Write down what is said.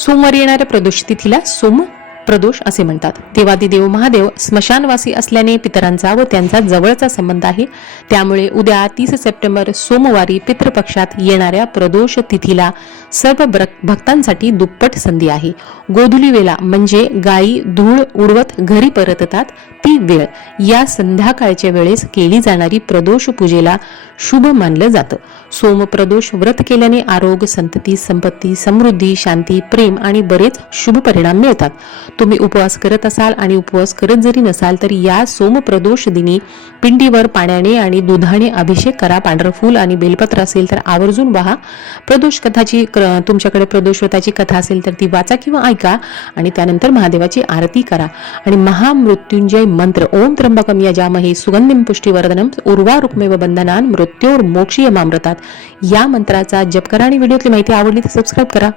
सोमवारी येणाऱ्या प्रदोषितीला सोम प्रदोष असे म्हणतात. देवादिदेव महादेव स्मशानवासी असल्याने पितरांचा व त्यांचा जवळचा संबंध आहे. त्यामुळे उद्या तीस सप्टेंबर सोमवारी पितृपक्षात येणाऱ्या प्रदोष तिथीला सर्व भक्तांसाठी दुप्पट संधी आहे. गोधुली वेळा म्हणजे गायी धूळ उडवत घरी परततात ती वेळ. या संध्याकाळच्या वेळेस केली जाणारी प्रदोष पूजेला शुभ मानलं जातं. सोम प्रदोष व्रत केल्याने आरोग्य संतती संपत्ती समृद्धी शांती प्रेम आणि बरेच शुभ परिणाम मिळतात. तुम्ही उपवास करत असाल आणि उपवास करत जरी नसाल तरी या सोमप्रदोष दिनी पिंडीवर पाण्याने आणि दुधाने अभिषेक करा. पांढरं फूल आणि बेलपत्र असेल तर आवर्जून वाहा. प्रदोष कथाची क- तुमच्याकडे प्रदोष व्रताची कथा असेल तर ती वाचा किंवा ऐका आणि त्यानंतर महादेवाची आरती करा. आणि महामृत्युंजय मंत्र ओम त्र्यंबकम यजामहे सुगंधिम पुष्टीवर्धनम उर्वा रुक्मेव बंधनान मृत्योर मोक्षीय मामृतात या मंत्राचा जप करा आणि व्हिडिओतली माहिती आवडली तर सबस्क्राईब करा.